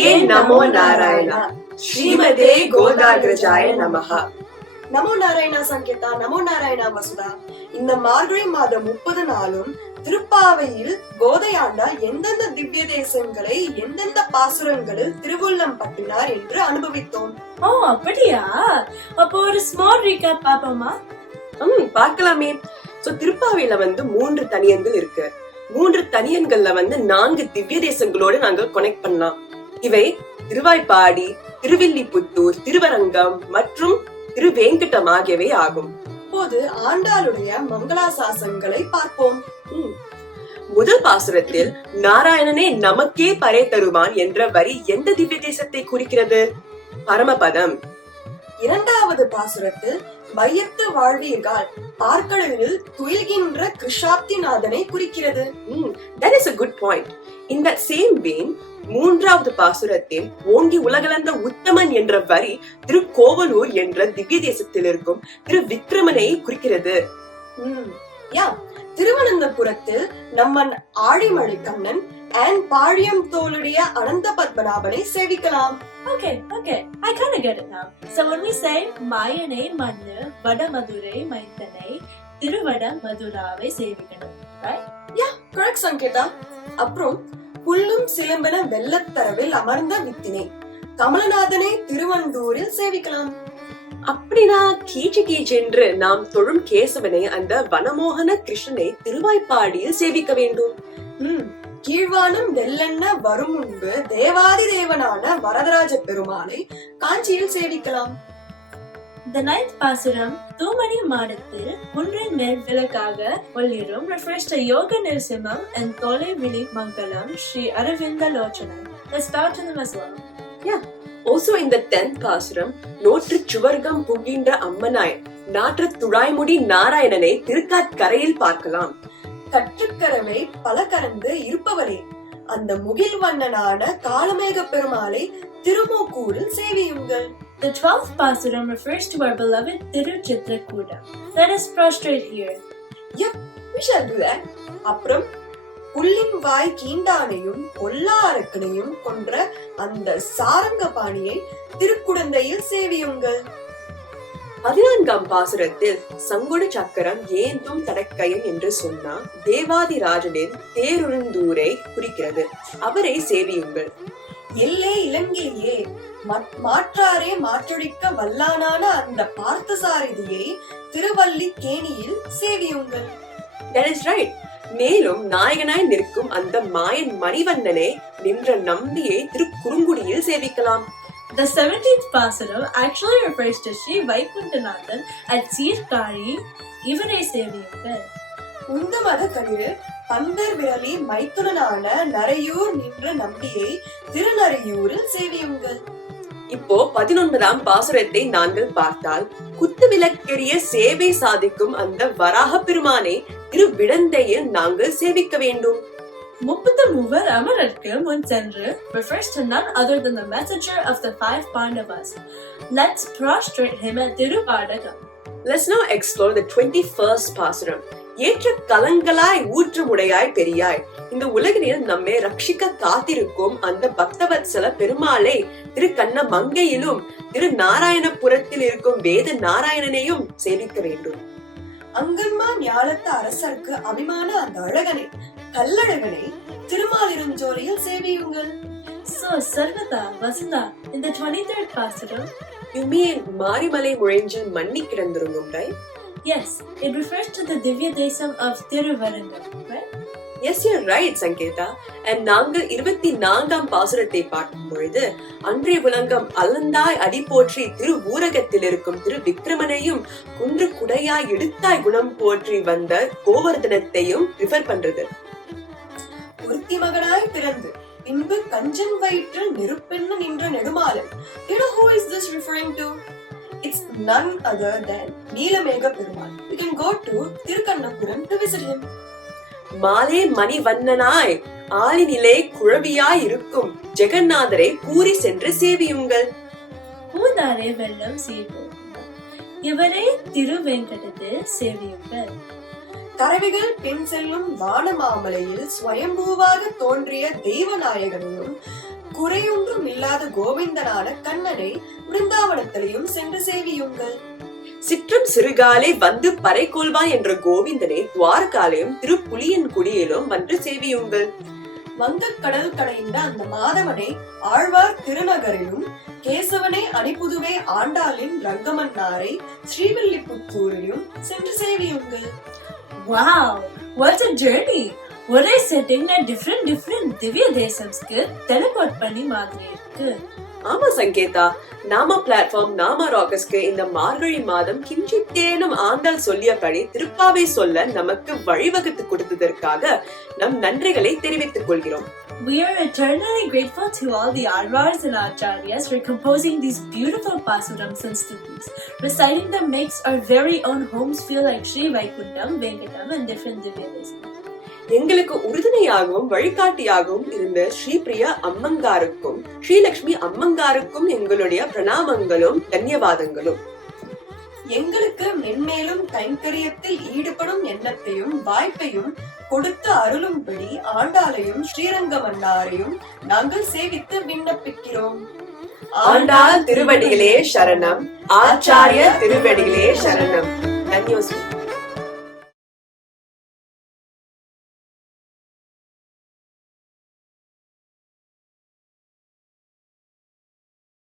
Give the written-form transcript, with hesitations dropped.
ஸ்ரீயே நமோ நாராயணா. ஸ்ரீமதே கோதாகிரஜாய நமஹ. நமோ நாராயணா சங்கீதா, நமோ நாராயணா வசுதா. இந்த மார்கழி மாதம் 30 நாளும் திருப்பாவையில் கோதையாண்டால் எந்தெந்த திவ்ய தேசங்களை எந்தெந்த பாசுரங்களில் திருவுள்ளம் பற்றினார் என்று அனுபவித்தோம். ஓ அப்படியா? அப்போ ஒரு ஸ்மால் ரீகேப் பாப்போமா? பார்க்கலாமே. சோ திருப்பாவையில 3 தனியன்கள் இருக்கு. 3 தனியன்கள்ல 4 திவ்ய தேசங்களோடு நாங்க கனெக்ட் பண்ணலாம். இவை திருவாய்ப்பாடி, திருவில்லிபுத்தூர், திருவரங்கம் மற்றும் திருவேங்கடம் ஆகியவை ஆகும். இப்போது ஆண்டாளுடைய மங்களாசாசனங்களை பார்ப்போம். முதல் பாசுரத்தில் நாராயணனே நமக்கே பறை தருவான் என்ற வரி எந்த திவ்ய தேசத்தை குறிக்கிறது? பரமபதம். இரண்டாவது பாசுரத்தில் வையத்து வாழ்வீர்கள் பார்க்கடலில் துயில்கின்ற கிருஷாப்திநாதனை குறிக்கிறது. That is a good point. In that same vein, மூன்றாவது பாசுரத்தில் ஓங்கி உலகளந்த உத்தமன் என்ற வரி திருக்கோவலூர் என்ற திவ்ய தேசத்தில் இருக்கும் திரு விக்ரமனை குறிக்கிறது. திருவனந்தபுரத்தில் நம்மன் ஆழிமழை கண்ணன் and பாழியம் தோளுடைய அனந்த பத்மநாபனை சேவிக்கலாம். Okay, I kind of get it now. So when we say மாயனை மண்ணு வடமதுரை மைந்தனை திருவட மதுராவை சேவிக்கணும், right? Yeah, correct Sangeetha. அப்புறம் புல்லும் சிலம்பன வெள்ளத்தரவில் அமர்ந்த வித்தினை கமலநாதனை திருவண்டூரில் சேவிக்கலாம். அப்படின்னா கீச்சு கீச்சென்று நாம் தொழும் கேசவனை அந்த வனமோகன கிருஷ்ணனை திருவாய்ப்பாடியில் சேவிக்க வேண்டும். கீழ்வானம் வெள்ளெண்ண வரும் முன்பு தேவாதி தேவனான வரதராஜ பெருமாளை காஞ்சியில் சேவிக்கலாம். The ninth பாசுரம் தூமணி மாடத்தில் குன்றின் மேல் விளக்காக ஒளிரும் refers to யோக நிருசிம்மம் and தோலை விழி மங்கலம் Sri Arvind லோச்சனம். Let's bow to them as well. Yeah. Also in the 10th பாசுரம் நோற்று சுவர்க்கம் புகின்ற அம்மனாய் நாற்ற துழாய்முடி நாராயணனை திருக்காட்கரையில் பார்க்கலாம். கற்றுக்கரவை பல கறந்து இருப்பவரே அந்த முகில் வண்ணனான காலமேக பெருமாளை திருமோக்கூரில் சேவியுங்கள். The 12th பாசுரம் refers to our beloved Tiruchitrakootam. Let us prostrate here. Yep, we shall do that. அப்புறம் புல்லின் வாய் கீண்டானையும் பொல்லா அரக்கனையும் கொன்ற அந்த சாரங்க பாணியை திருக்குடந்தையில் சேவியுங்கள். 14ஆம் பாசுரத்தில் சங்குடு சக்கரம் ஏந்தும் தடக்கையன் என்று சொன்னா தேவாதிராஜனின் தேருழுந்தூரை குறிக்கிறது. அவரை சேவியுங்கள். எல்லே இலங்கையே மாற்றாரே மாற்றொழிக்க வல்லானான அந்த பார்த்தசாரதியை திருவல்லிக்கேணியில் சேவியுங்கள். That is right. மேலும் நாயகனாய் நிற்கும் அந்த மாயன் மணிவண்ணனே நின்ற நம்பியை திருக்குறுங்குடியில் சேவிக்கலாம். The 17th பாசுரம் actually refers to Sri Vaikuntanathan at Sirkari. இவரை சேவியுங்கள். உந்தமத கதிரில் பந்தர் விரலி மைத்துனனான நரையூர் நின்ற நம்பியை திருநரையூரில் சேவியுங்கள். இப்போ 19ஆம் பாசுரத்தை நாங்கள் பார்த்தால் குத்து விளக்கெரிய சேவை சாதிக்கும் அந்த வராக பெருமானை திருவிடந்தையில் நாங்கள் சேவிக்க வேண்டும். 33 அமரருக்கு முன் சென்று refers to none other than the messenger of the 5 Pandavas. Let's prostrate him at Tiruvadagam. Let's now explore the 21st பாசுரம். ஏற்ற கலங்களாய் ஊற்றமுடையாய் பெரியாய் இந்த உலகினில் நம்மை ரட்சிக்க காத்திருக்கும் அந்த பக்தவத்சல பெருமாளை திரு கண்ண மங்கையிலும் திரு நாராயணபுரத்தில் இருக்கும் வேத நாராயணனையும் சேவிக்க வேண்டும். அங்கன்மா ஞாலத்து அரசருக்கு அபிமான அந்த அழகனை கல்லழகனை திருமாலிருஞ்சோலையில் சேவியுங்கள். So Sarvata, Vasudha, in the 23rd பாசுரம், you mean மாரிமலை முழைஞ்சில் Manni கிடந்திருக்கும், right? Yes, it refers to the Divya Desam of Thiruvarangam, right? Yes, you're right, Sanketa. And நாங்கள் 24ஆம் பாசுரத்தை பார்க்கும் பொழுது அன்றைய உலகம் அல்லந்தாய் அடி போற்றி திரு ஊரகத்தில் இருக்கும் திரு விக்ரமனையும் குன்று குடையாய் எடுத்தாய் குணம் போற்றி வந்த கோவர்தனத்தையும் ரிஃபர் பண்றது. ஒருத்தி மகனாய் பிறந்து பின்பு கஞ்சன் வயிற்றில் நெருப்பெண்ண நின்ற நெடுமாலன். You know who is this referring to? It's none other than Neelamega Perumal. We can go to Thirukkannapuram to visit him. மாலே மணிவண்ணனாய் ஆளினிலே குழவியாய் இருக்கும் ஜெகநாதரை பூரி சென்று சேவியுங்கள். மூதாரே வெள்ளம் சீர்போம் இவரே திருவேங்கடத்தில் சேவியுங்கள். கரவிகள் பின் செல்லும் வானமாமலையில் ஸ்வயம்பூவாக தோன்றிய தெய்வநாயகனையும் குறையொன்றும் இல்லாத கோவிந்தனான கண்ணனை பிருந்தாவனத்திலையும் சென்று சேவியுங்கள். சிற்றம் சிறுகாலே வந்து பறை கொள்வான் என்ற கோவிந்தனை துவாரகாலையும் திருப்புலியன்குடியிலும் வந்து சேவியுங்கள். வங்கக்கடல் கடைந்த அந்த மாதவனை ஆழ்வார் திருநகரிலும், கேசவனை அணிபுதுவை ஆண்டாளின் ரங்கமன்னாரை ஸ்ரீவில்லிபுத்தூரிலும் சென்று சேவியுங்கள். Wow, what a journey! ஒரே செட்டிங்ல டிஃப்ரெண்ட் திவ்ய தேசம்ஸ்க்கு டெலிபோர்ட் பண்ணி மாதிரி இருக்கு. ஆமா சங்கேதா, நாம பிளாட்ஃபார்ம் நாம ராக்கர்ஸ்க்கு இந்த மார்கழி மாதம் கிஞ்சித்தேனும் ஆண்டாள் சொல்லியபடி திருப்பாவை சொல்ல நமக்கு வழிவகுத்து கொடுத்ததற்காக நம் நன்றிகளை தெரிவித்துக் கொள்கிறோம். We are eternally grateful to all the Alvars and Acharyas for composing these beautiful pasurams and stutis. Reciting them makes our very own homes feel like Sri Vaikuntham, Venkatam and different Divya Desams. எங்களுக்கு உறுதுணையாகவும் வழிகாட்டியாகவும் இருந்த ஸ்ரீபிரியா அம்மங்காருக்கும் ஸ்ரீலட்சுமி அம்மங்காருக்கும் எங்களுடைய பிரணாமங்களும் தன்யவாதங்களும். எங்களுக்கு மென்மேலும் கைங்கரியத்தில் ஈடுபடும் எண்ணத்தையும் வாய்ப்பையும் கொடுத்து அருளும்படி ஆண்டாளையும் ஸ்ரீரங்கமன்னாரையும் நாங்கள் சேவித்து விண்ணப்பிக்கிறோம். ஆண்டாள் திருவடிகளே சரணம், ஆச்சாரிய திருவடிகளே சரணம். தன்யோஸ்மி.